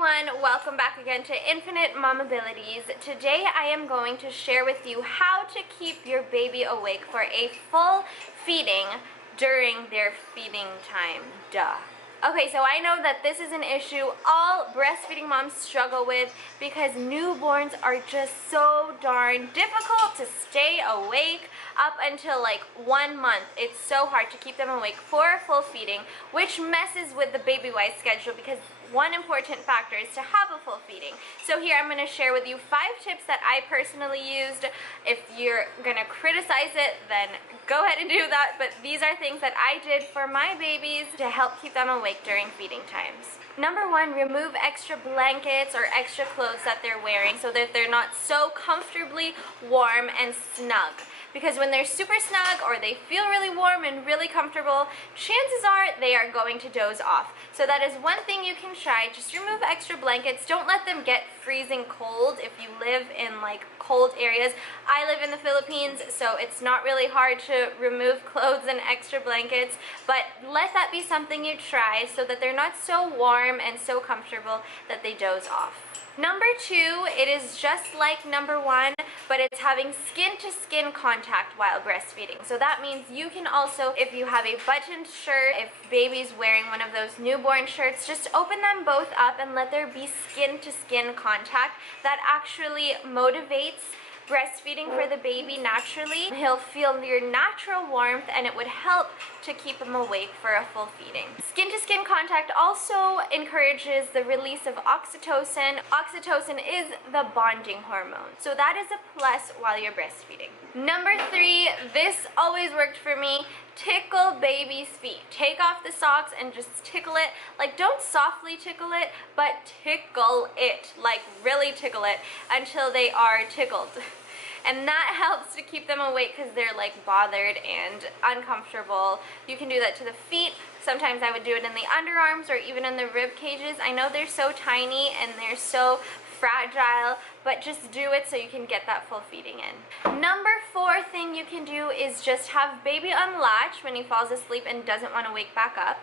everyone, welcome back again to Infinite Mamabilities. Today I am going to share with you how to keep your baby awake for a full feeding during their feeding time. Duh. Okay, so I know that this is an issue all breastfeeding moms struggle with because newborns are just so darn difficult to stay awake up until like 1 month. It's so hard to keep them awake for a full feeding, which messes with the Babywise schedule because one important factor is to have a full feeding. So here I'm going to share with you 5 tips that I personally used. If you're going to criticize it, then go ahead and do that, but these are things that I did for my babies to help keep them awake during feeding times. Number 1, remove extra blankets or extra clothes that they're wearing so that they're not so comfortably warm and snug. Because when they're super snug or they feel really warm and really comfortable, chances are they are going to doze off. So that is one thing you can try. Just remove extra blankets. Don't let them get freezing cold if you live in like cold areas. I live in the Philippines, so it's not really hard to remove clothes and extra blankets, but let that be something you try so that they're not so warm and so comfortable that they doze off. Number 2, it is just like number 1, but it's having skin-to-skin contact while breastfeeding. So that means you can also, if you have a buttoned shirt, if baby's wearing one of those newborn shirts, just open them both up and let there be skin-to-skin contact. That actually motivates breastfeeding for the baby naturally. He'll feel your natural warmth and it would help to keep him awake for a full feeding. Skin-to-skin contact also encourages the release of oxytocin. Oxytocin is the bonding hormone, so that is a plus while you're breastfeeding. Number 3, this always worked for me. Tickle baby's feet. Take off the socks and just tickle it. Like, don't softly tickle it, but tickle it. Like, really tickle it until they are tickled. And that helps to keep them awake because they're like bothered and uncomfortable. You can do that to the feet. Sometimes I would do it in the underarms or even in the rib cages. I know they're so tiny and they're so fragile, but just do it so you can get that full feeding in. Number 4 thing you can do is just have baby unlatch when he falls asleep and doesn't want to wake back up.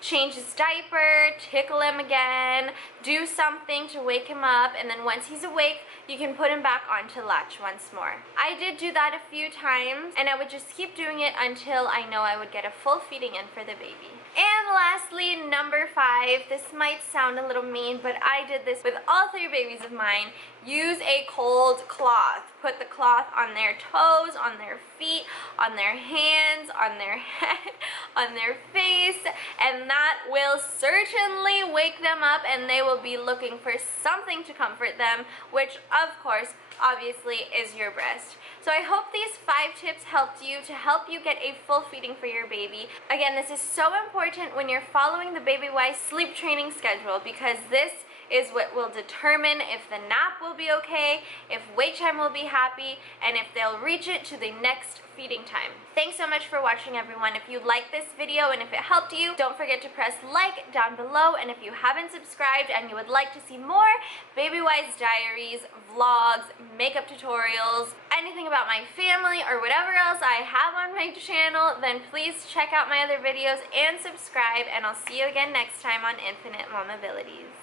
Change his diaper, tickle him again, do something to wake him up, and then once he's awake, you can put him back onto latch once more. I did do that a few times, and I would just keep doing it until I know I would get a full feeding in for the baby. And lastly, number 5, this might sound a little mean, but I did this with all 3 babies of mine. Use a cold cloth. Put the cloth on their toes, on their feet, on their hands, on their head, on their face, and that will certainly wake them up and they will be looking for something to comfort them, which of course obviously is your breast. So I hope these 5 tips helped you to help you get a full feeding for your baby. Again, this is so important when you're following the Babywise sleep training schedule because this is what will determine if the nap will be okay, if wait time will be happy, and if they'll reach it to the next feeding time. Thanks so much for watching, everyone. If you liked this video and if it helped you, don't forget to press like down below, and if you haven't subscribed and you would like to see more Babywise diaries, vlogs, makeup tutorials, anything about my family or whatever else I have on my channel, then please check out my other videos and subscribe, and I'll see you again next time on Infinite Mamabilities.